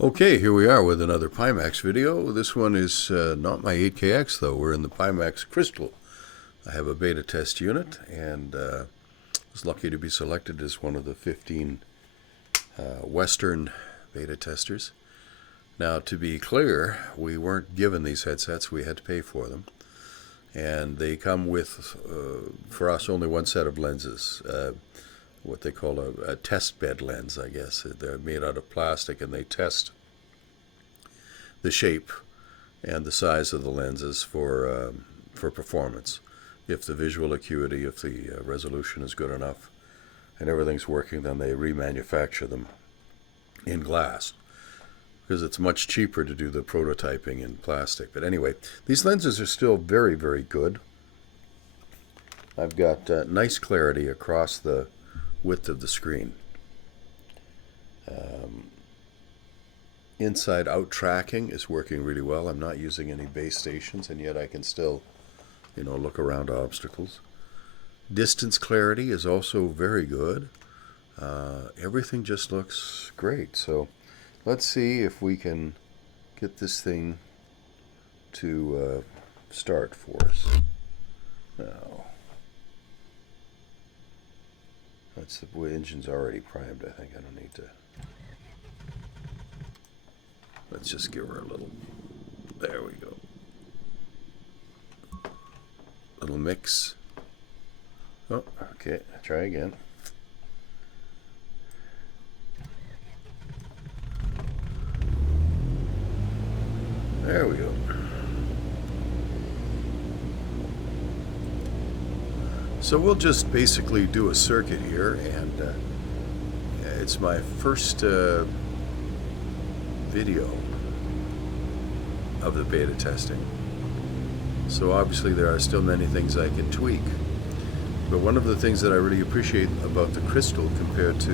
Okay, here we are with another Pimax video. This one is not my 8KX though. We're in the Pimax Crystal. I have a beta test unit and was lucky to be selected as one of the 15 Western beta testers. Now, to be clear, we weren't given these headsets. We had to pay for them. And they come with, for us, only one set of lenses. What they call a test bed lens, I guess. They're made out of plastic and they test the shape and the size of the lenses for performance. If the visual acuity, if the resolution is good enough and everything's working, then they remanufacture them in glass because it's much cheaper to do the prototyping in plastic. But anyway, these lenses are still very, very good. I've got nice clarity across the width of the screen. Inside-out tracking is working really well. I'm not using any base stations, and yet I can still, look around obstacles. Distance clarity is also very good. Everything just looks great. So let's see if we can get this thing to start for us. Now, the engine's already primed, I think. I don't need to. Let's just give her a little. There we go. Little mix. Oh, okay. Try again. There we go. So we'll just basically do a circuit here, and it's my first video of the beta testing. So obviously there are still many things I can tweak. But one of the things that I really appreciate about the Crystal compared to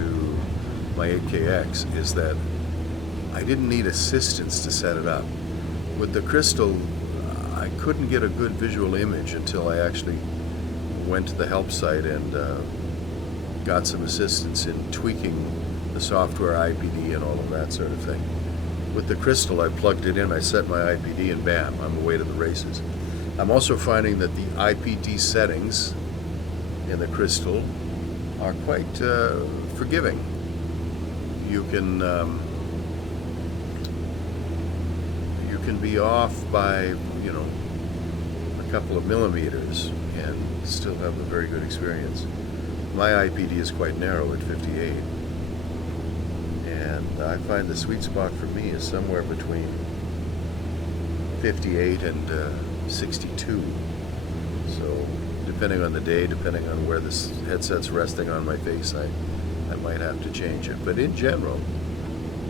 my 8KX is that I didn't need assistance to set it up. With the Crystal, I couldn't get a good visual image until I actually went to the help site and got some assistance in tweaking the software IPD and all of that sort of thing. With the Crystal, I plugged it in, I set my IPD, and bam, I'm away to the races. I'm also finding that the IPD settings in the Crystal are quite forgiving. You can be off by, a couple of millimeters and still have a very good experience. My IPD is quite narrow at 58. And I find the sweet spot for me is somewhere between 58 and 62. So depending on the day, depending on where this headset's resting on my face, I might have to change it. But in general,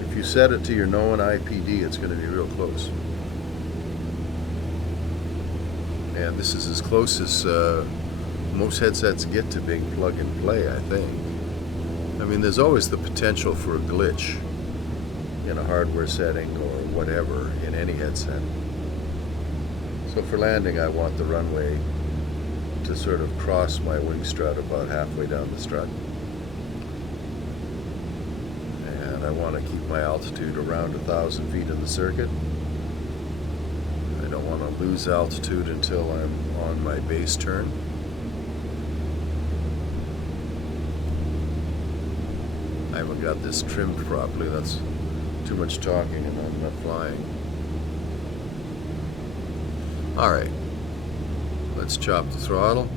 if you set it to your known IPD, it's going to be real close. And this is as close as most headsets get to being plug and play, I think. I mean, there's always the potential for a glitch in a hardware setting or whatever in any headset. So for landing, I want the runway to sort of cross my wing strut about halfway down the strut. And I want to keep my altitude around 1,000 feet in the circuit. I don't want to lose altitude until I'm on my base turn. I haven't got this trimmed properly. That's too much talking and I'm not flying. Alright, let's chop the throttle.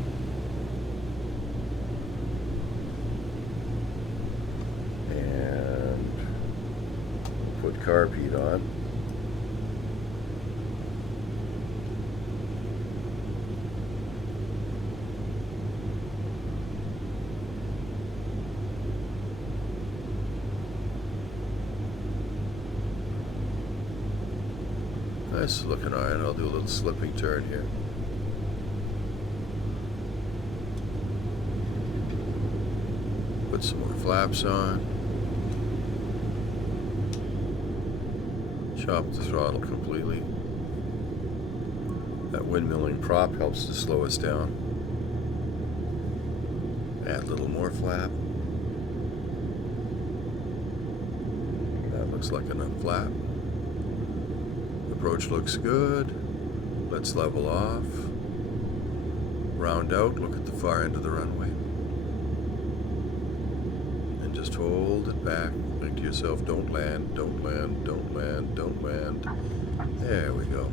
And put carb heat on. Nice looking iron. I'll do a little slipping turn here. Put some more flaps on. Chop the throttle completely. That windmilling prop helps to slow us down. Add a little more flap. Looks like enough flap. Approach looks good. Let's level off. Round out, look at the far end of the runway. And just hold it back. Think to yourself, don't land, don't land, don't land, don't land. There we go.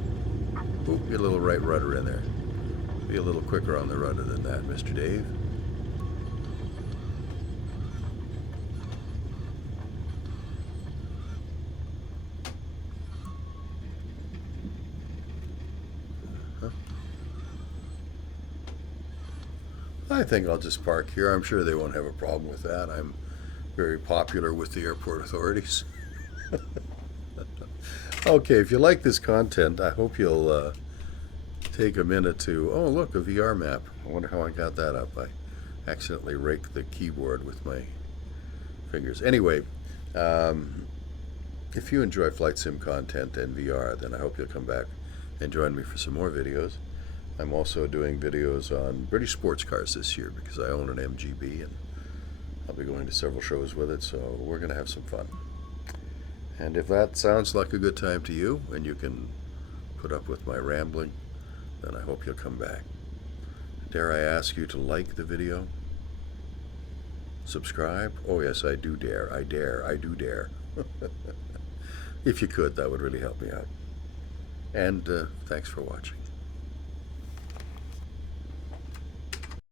Oop, get a little right rudder in there. Be a little quicker on the rudder than that, Mr. Dave. I think I'll just park here. I'm sure they won't have a problem with that. I'm very popular with the airport authorities. Okay, if you like this content, I hope you'll take a minute to, oh look, a VR map. I wonder how I got that up. I accidentally raked the keyboard with my fingers. Anyway, if you enjoy flight sim content and VR, then I hope you'll come back and join me for some more videos. I'm also doing videos on British sports cars this year because I own an MGB and I'll be going to several shows with it, so we're going to have some fun. And if that sounds like a good time to you and you can put up with my rambling, then I hope you'll come back. Dare I ask you to like the video? Subscribe? Oh yes, I do dare. I do dare. If you could, that would really help me out. And thanks for watching.